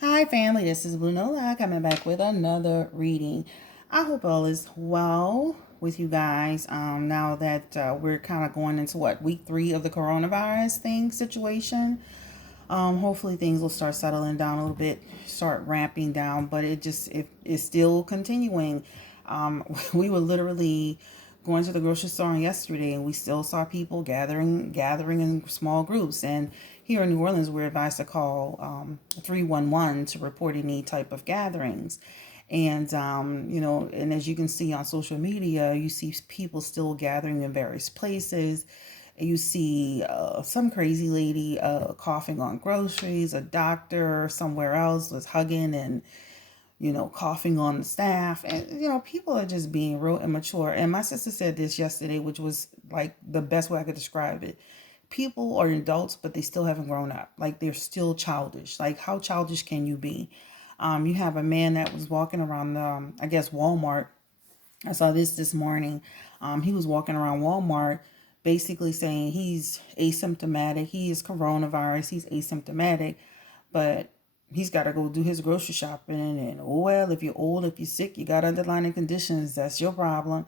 Hi, family. This is Nola coming back with another reading. I hope all is well with you guys. Now that we're kind of going into week 3 of the coronavirus thing situation. Hopefully things will start settling down a little bit, start ramping down, but it is still continuing. We were literally going to the grocery store yesterday, and we still saw people gathering in small groups. And here in New Orleans, we're advised to call 311 to report any type of gatherings. And and as you can see on social media, you see people still gathering in various places. You see some crazy lady coughing on groceries. A doctor somewhere else was hugging and coughing on the staff. And, people are just being real immature. And my sister said this yesterday, which was like the best way I could describe it. People are adults, but they still haven't grown up. Like they're still childish. Like, how childish can you be? You have a man that was walking around I guess, Walmart. I saw this morning. He was walking around Walmart basically saying he's asymptomatic. He is coronavirus. He's asymptomatic, but he's got to go do his grocery shopping. And oh, well, if you're old, if you're sick, you got underlying conditions, that's your problem.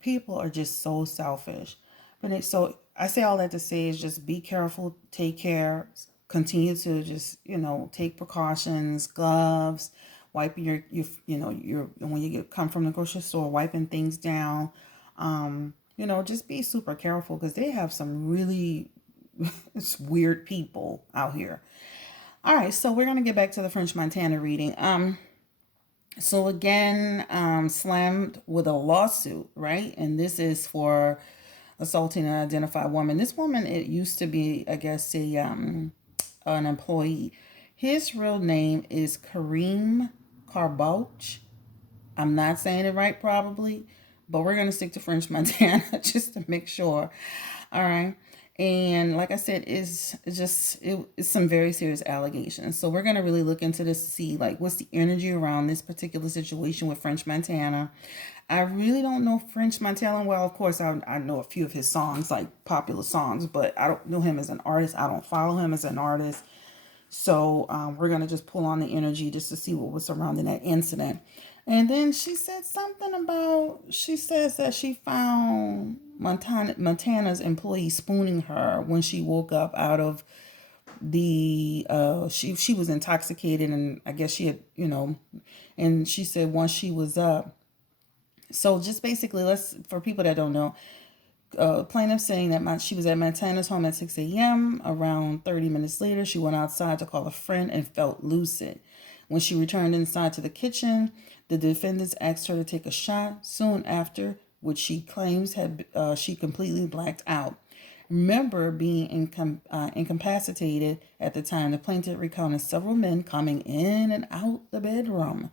People are just so selfish. So I say all that to say is just be careful, take care, continue to just, take precautions, gloves, wiping your when you come from the grocery store, wiping things down. Just be super careful because they have some really weird people out here. All right, so we're gonna get back to the French Montana reading. So again, slammed with a lawsuit, right? And this is for assaulting an identified woman. This woman, it used to be, I guess, an employee. His real name is Kareem Carbouch. I'm not saying it right, probably, but we're gonna stick to French Montana just to make sure. All right. And like I said, it's some very serious allegations. So we're gonna really look into this to see like what's the energy around this particular situation with French Montana. I really don't know French Montana well. Of course, I know a few of his songs, like popular songs, but I don't know him as an artist. I don't follow him as an artist. So we're going to just pull on the energy just to see what was surrounding that incident. And then she said something about, she says that she found Montana's employee spooning her when she woke up out of she was intoxicated, and I guess she had, and she said once she was up. So just basically, let's, for people that don't know, plaintiff saying that she was at Montana's home at 6 a.m. Around 30 minutes later, she went outside to call a friend and felt lucid. When she returned inside to the kitchen, the defendants asked her to take a shot soon after, which she claims had she completely blacked out. Remember being incapacitated at the time. The plaintiff recounted several men coming in and out the bedroom.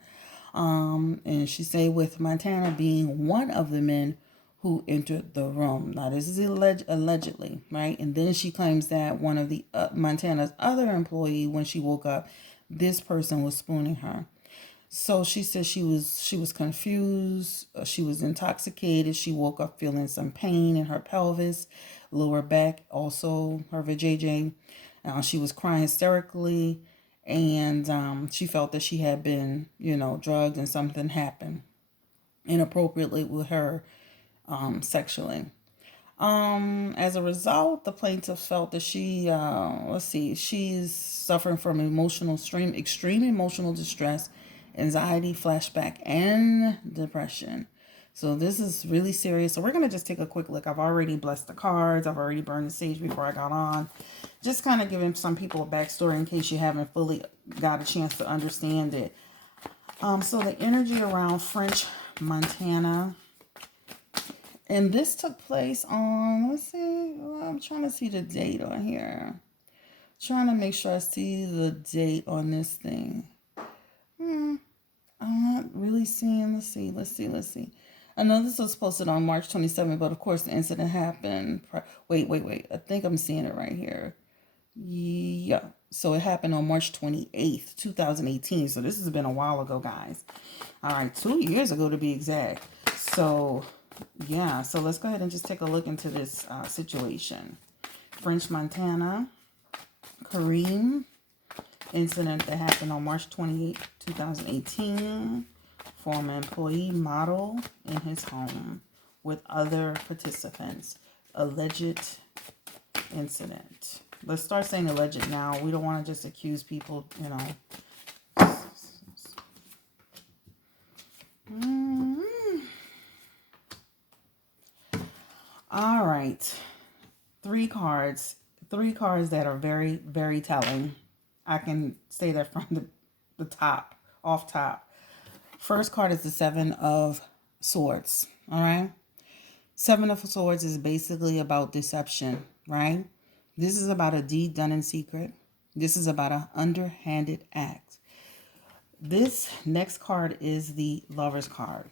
And she said with Montana being one of the men who entered the room. Now, this is allegedly, right? And then she claims that one of the Montana's other employee, when she woke up, this person was spooning her. So she said she was confused. She was intoxicated. She woke up feeling some pain in her pelvis, lower back, also her vajayjay. She was crying hysterically, and she felt that she had been, drugged, and something happened inappropriately with her sexually. As a result, the plaintiff felt that she's suffering from extreme emotional distress, anxiety, flashback, and depression. So this is really serious. So we're going to just take a quick look. I've already blessed the cards. I've already burned the sage before I got on. Just kind of giving some people a backstory in case you haven't fully got a chance to understand it. So the energy around French Montana, and this took place on, let's see, I'm trying to see the date on here. Trying to make sure I see the date on this thing. I'm not really seeing, let's see. I know this was posted on March 27th, but of course the incident happened. Wait. I think I'm seeing it right here. Yeah. So it happened on March 28th, 2018. So this has been a while ago, guys. All right, 2 years ago to be exact. So yeah, so let's go ahead and just take a look into this situation. French Montana, Kareem incident that happened on March 28, 2018. Former employee model in his home with other participants. Alleged incident. Let's start saying alleged now. We don't want to just accuse people, you know. All right. Three cards. Three cards that are very, very telling. I can say that from the top, off top. First card is the Seven of Swords. All right. Seven of Swords is basically about deception, right? This is about a deed done in secret. This is about an underhanded act. This next card is the Lover's card.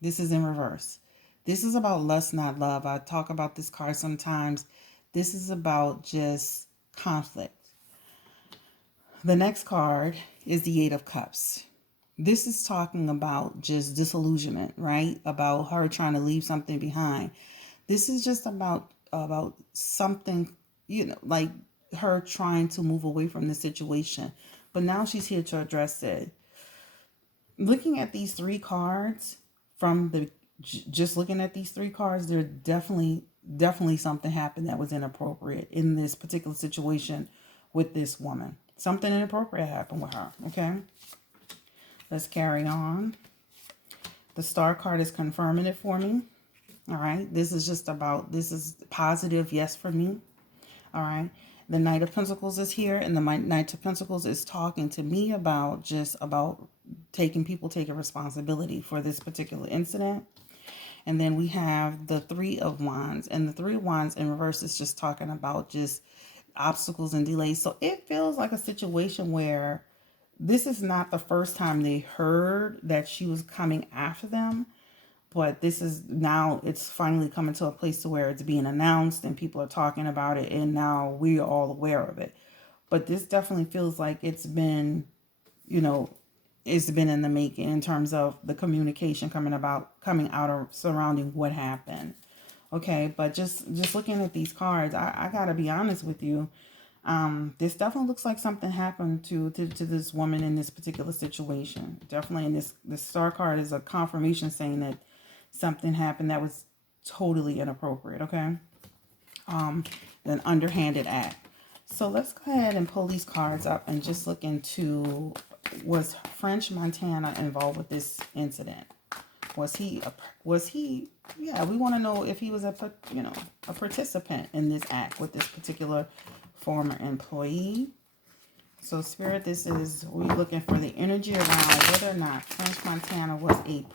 This is in reverse. This is about lust, not love. I talk about this card sometimes. This is about just conflict. The next card is the Eight of Cups. This is talking about just disillusionment, right? About her trying to leave something behind. This is just about something, like her trying to move away from the situation. But now she's here to address it. Looking at these three cards, just looking at these three cards, there definitely something happened that was inappropriate in this particular situation with this woman. Something inappropriate happened with her, okay? Let's carry on. The Star card is confirming it for me. All right. This is positive yes for me. All right. The Knight of Pentacles is here, and the Knight of Pentacles is talking to me about taking responsibility for this particular incident. And then we have the Three of Wands, and the Three of Wands in reverse is just talking about just obstacles and delays. So it feels like a situation where this is not the first time they heard that she was coming after them, but this is now it's finally coming to a place to where it's being announced and people are talking about it, and now we're all aware of it. But this definitely feels like it's been in the making in terms of the communication coming out or surrounding what happened. Okay, but just looking at these cards, I gotta be honest with you. This definitely looks like something happened to this woman in this particular situation. Definitely, and this Star card is a confirmation saying that something happened that was totally inappropriate. Okay, an underhanded act. So let's go ahead and pull these cards up and just look into, was French Montana involved with this incident? Was he? Yeah, we want to know if he was a participant in this act with this particular former employee. So Spirit, we're looking for the energy around whether or not French Montana was a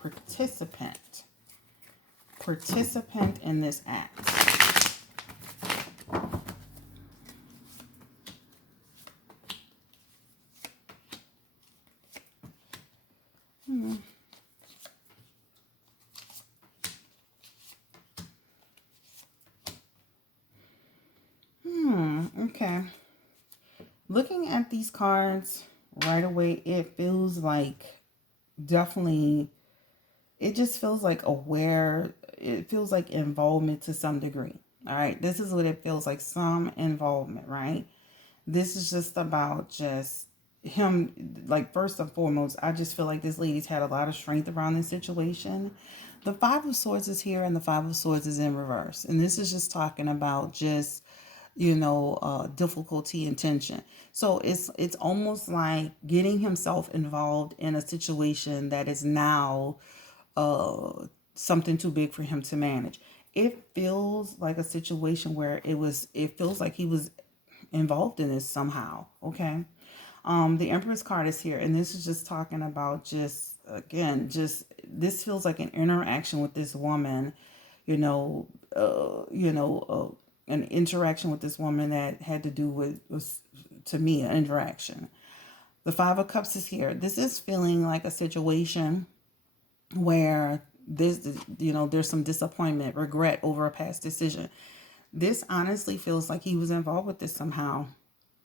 participant in this act. Okay. Looking at these cards right away, it feels like it just feels like it feels like involvement to some degree. All right. This is what it feels like, some involvement, right? This is just about just him, like, first and foremost, I just feel like this lady's had a lot of strength around this situation. The Five of Swords is here and the Five of Swords is in reverse. And this is just talking about just difficulty and tension. So it's almost like getting himself involved in a situation that is now something too big for him to manage. It feels like a situation where it feels like he was involved in this somehow. Okay. The Empress card is here, and this is just talking about this feels like an interaction with this woman, an interaction with this woman that had to do with, to me, an interaction. The Five of Cups is here. This is feeling like a situation where there's some disappointment, regret over a past decision. This honestly feels like he was involved with this somehow.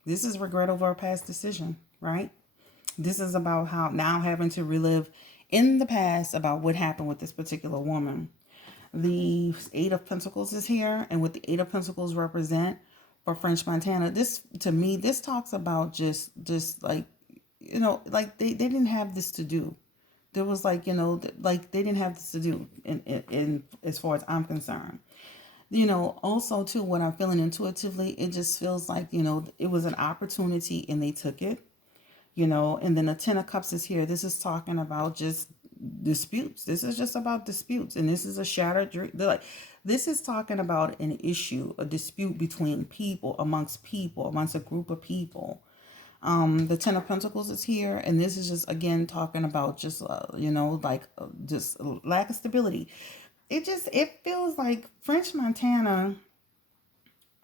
This is regret over a past decision, right? This is about how now having to relive in the past about what happened with this particular woman. The Eight of Pentacles is here, and what the Eight of Pentacles represent, for French Montana. This, to me, this talks about just like, like they didn't have this to do. There was like, like they didn't have this to do in as far as I'm concerned. Also too, what I'm feeling intuitively, it just feels like, it was an opportunity and they took it, and then the Ten of Cups is here. This is talking about just disputes. This is just about disputes. And this is a shattered dream. Like, this is talking about an issue, a dispute between people, amongst a group of people. The Ten of Pentacles is here, and this is just again talking about just just lack of stability. It feels like French Montana.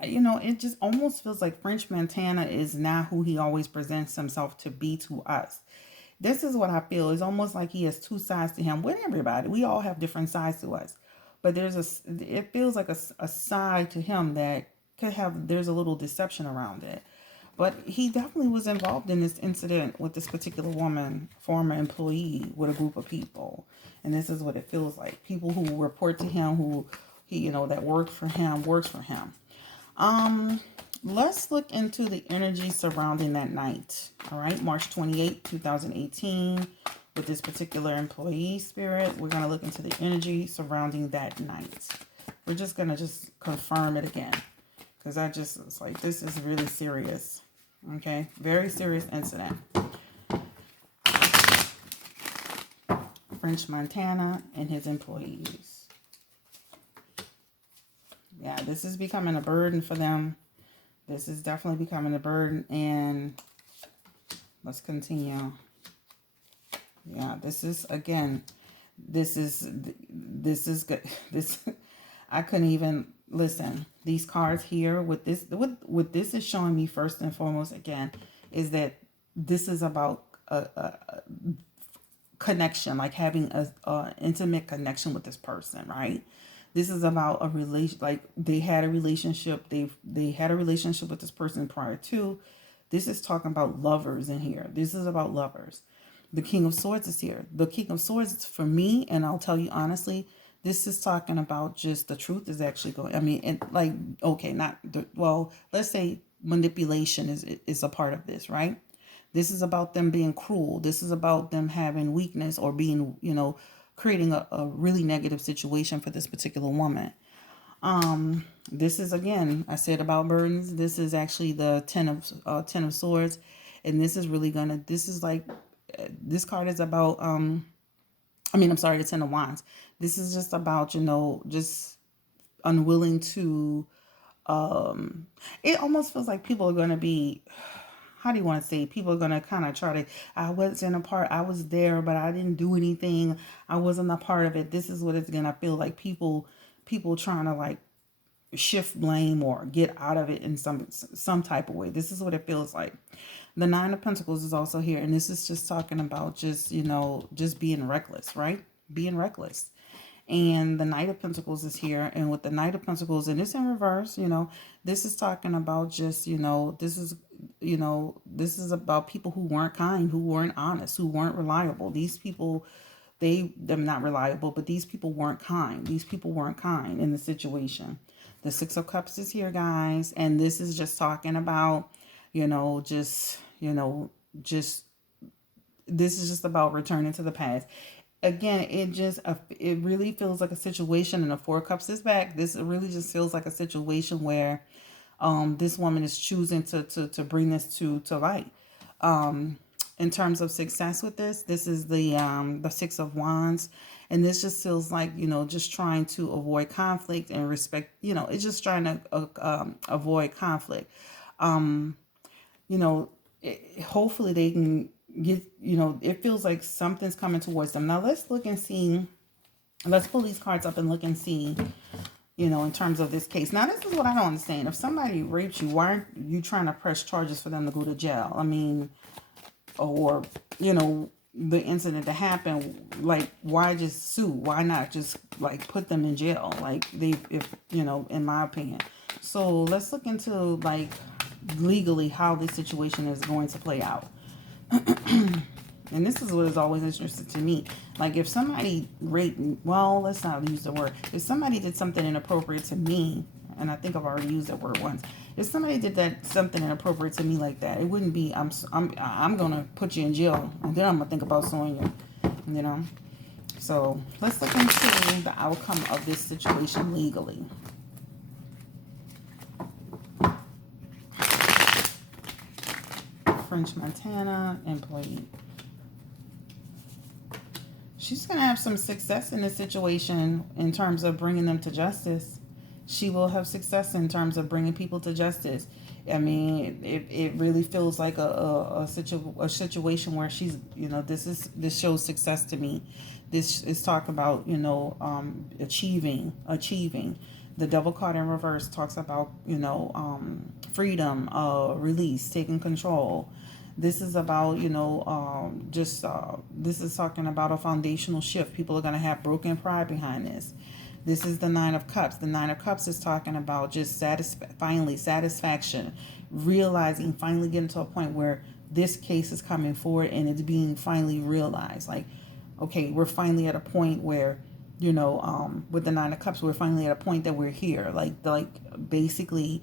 It just almost feels like French Montana is not who he always presents himself to be to us. This is what I feel. It's almost like he has two sides to him. With everybody, we all have different sides to us, but it feels like a side to him that there's a little deception around it. But he definitely was involved in this incident with this particular woman, former employee, with a group of people. And this is what it feels like. People who report to him, who he, that works for him. Let's look into the energy surrounding that night. All right, March 28th, 2018, with this particular employee spirit. We're going to look into the energy surrounding that night. We're just going to confirm it again. Because it's like, this is really serious. Okay, very serious incident. French Montana and his employees. Yeah, this is becoming a burden for them. This is definitely becoming a burden. And let's continue. Yeah, this is good. I couldn't even listen. These cards here with this, what this is showing me first and foremost again is that this is about a connection, like having a intimate connection with this person, right? This is about a relation, like they had a relationship. They had a relationship with this person prior to. This is talking about lovers in here. This is about lovers. The King of Swords is here. The King of Swords, for me, and I'll tell you honestly, this is talking about just the truth is actually going. I mean, and like, okay, let's say manipulation is a part of this, right? This is about them being cruel. This is about them having weakness or being, creating a really negative situation for this particular woman. This is, again, I said about burdens. This is actually the Ten of Swords, and this is really this card is about the Ten of Wands. This is just about, just unwilling to, it almost feels like people are going to be, how do you want to say, people are going to kind of try to, I wasn't a part, I was there, but I didn't do anything. I wasn't a part of it. This is what it's going to feel like. People trying to like shift blame or get out of it in some type of way. This is what it feels like. The Nine of Pentacles is also here, and this is just talking about just being reckless, right? Being reckless. And the Knight of Pentacles is here, and with the Knight of Pentacles, and it's in reverse, this is talking about just, this is about people who weren't kind, who weren't honest, who weren't reliable. These people, they're not reliable, but these people weren't kind. These people weren't kind in the situation. The Six of Cups is here, guys, and this is just talking about, this is just about returning to the past. Again, it really feels like a situation, and the Four of Cups is back. This really just feels like a situation where this woman is choosing to bring this to light. In terms of success with this is the Six of Wands, and this just feels like, just trying to avoid conflict and respect, it's just trying to avoid conflict. Hopefully they can get, it feels like something's coming towards them. Now let's look and see, let's pull these cards up and look and see, in terms of this case. Now this is what I don't understand. If somebody rapes you, why aren't you trying to press charges for them to go to jail? I mean, or, the incident that happened, like, why just sue? Why not just like put them in jail? Like in my opinion. So let's look into like legally how this situation is going to play out. And this is what is always interesting to me. Like if somebody raped, well, let's not use the word. If somebody did something inappropriate to me, and I think I've already used that word once. If somebody did that something inappropriate to me like that, it wouldn't be I'm gonna put you in jail, and then I'm gonna think about suing you. You know. So let's look into the outcome of this situation legally. French Montana employee. She's going to have some success in this situation in terms of bringing them to justice. She will have success in terms of bringing people to justice. I mean, it really feels like a situation where she's, this shows success to me. This is talk about, achieving. The double card in reverse talks about, freedom, release, taking control. This is about, this is talking about a foundational shift. People are going to have broken pride behind this. This is the Nine of Cups. The Nine of Cups is talking about just satisfaction, realizing, finally getting to a point where this case is coming forward and it's being finally realized. Like, okay, we're finally at a point where, with the Nine of Cups, we're finally at a point that we're here. Like basically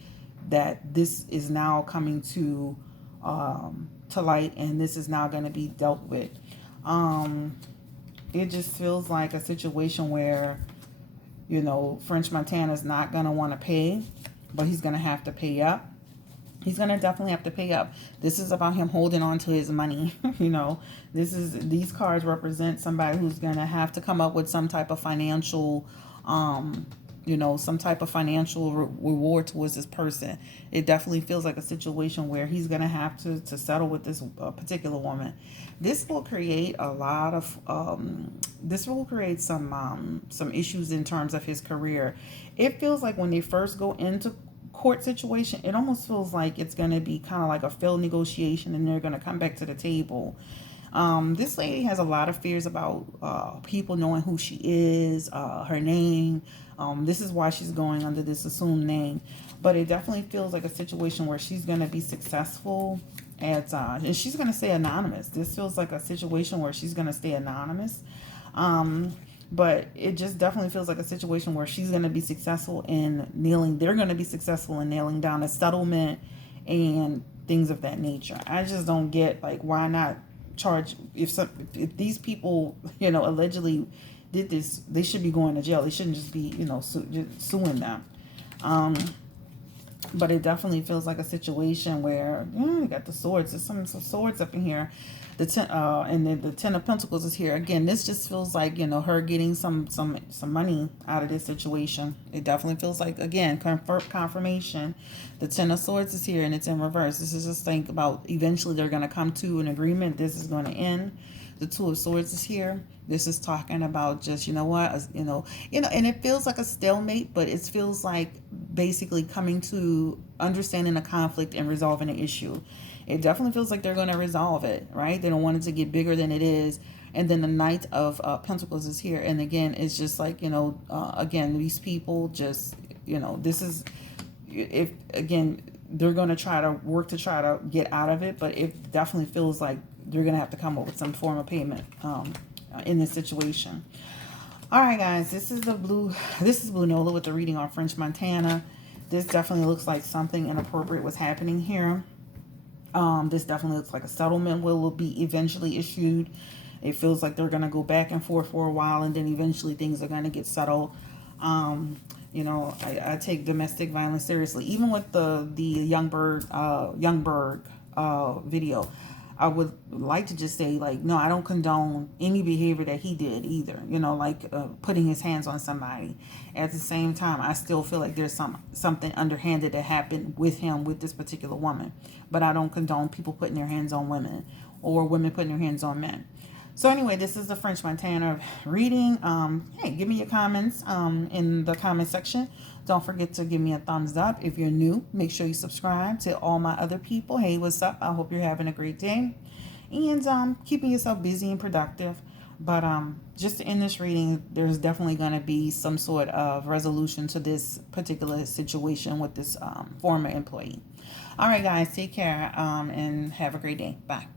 that this is now coming to light, and this is now going to be dealt with. It just feels like a situation where, French Montana is not going to want to pay, but he's going to have to pay up. He's going to definitely have to pay up. This is about him holding on to his money. These cards represent somebody who's going to have to come up with some type of financial, some type of financial reward towards this person. It definitely feels like a situation where he's going to have to settle with this particular woman. This will create a lot of, some issues in terms of his career. It feels like when they first go into court situation, it almost feels like it's going to be kind of like a failed negotiation, and they're going to come back to the table. This lady has a lot of fears about people knowing who she is, her name. This is why she's going under this assumed name. But it definitely feels like a situation where she's going to be successful at, and she's going to stay anonymous. This feels like a situation where she's going to stay anonymous. But it just definitely feels like a situation where she's going to be successful in they're going to be successful in nailing down a settlement and things of that nature. I just don't get, like, why not charge, if these people, allegedly did this, they should be going to jail. They shouldn't just be, suing them. But it definitely feels like a situation where, you got the swords. There's some swords up in here. And then the Ten of Pentacles is here. Again, this just feels like, her getting some money out of this situation. It definitely feels like, again, confirmation. The Ten of Swords is here and it's in reverse. This is just think about eventually they're going to come to an agreement. This is going to end. The Two of Swords is here. This is talking about just, and it feels like a stalemate, but it feels like basically coming to understanding a conflict and resolving an issue. It definitely feels like they're going to resolve it, right? They don't want it to get bigger than it is. And then the Knight of Pentacles is here. And again, it's just like, again, these people just, this is, if, again, they're going to try to work to try to get out of it. But it definitely feels like they're going to have to come up with some form of payment in this situation. All right, guys, this is Blue Nola with the reading on French Montana. This definitely looks like something inappropriate was happening here. This definitely looks like a settlement will be eventually issued. It feels like they're going to go back and forth for a while, and then eventually things are going to get settled. I take domestic violence seriously. Even with the Youngberg video, I would like to just say, like, no, I don't condone any behavior that he did either. Putting his hands on somebody. At the same time, I still feel like there's something underhanded that happened with him, with this particular woman. But I don't condone people putting their hands on women or women putting their hands on men. So anyway, this is the French Montana reading. Hey, give me your comments in the comment section. Don't forget to give me a thumbs up. If you're new, make sure you subscribe. To all my other people, hey, what's up? I hope you're having a great day. And keeping yourself busy and productive. But just to end this reading, there's definitely going to be some sort of resolution to this particular situation with this former employee. All right, guys, take care and have a great day. Bye.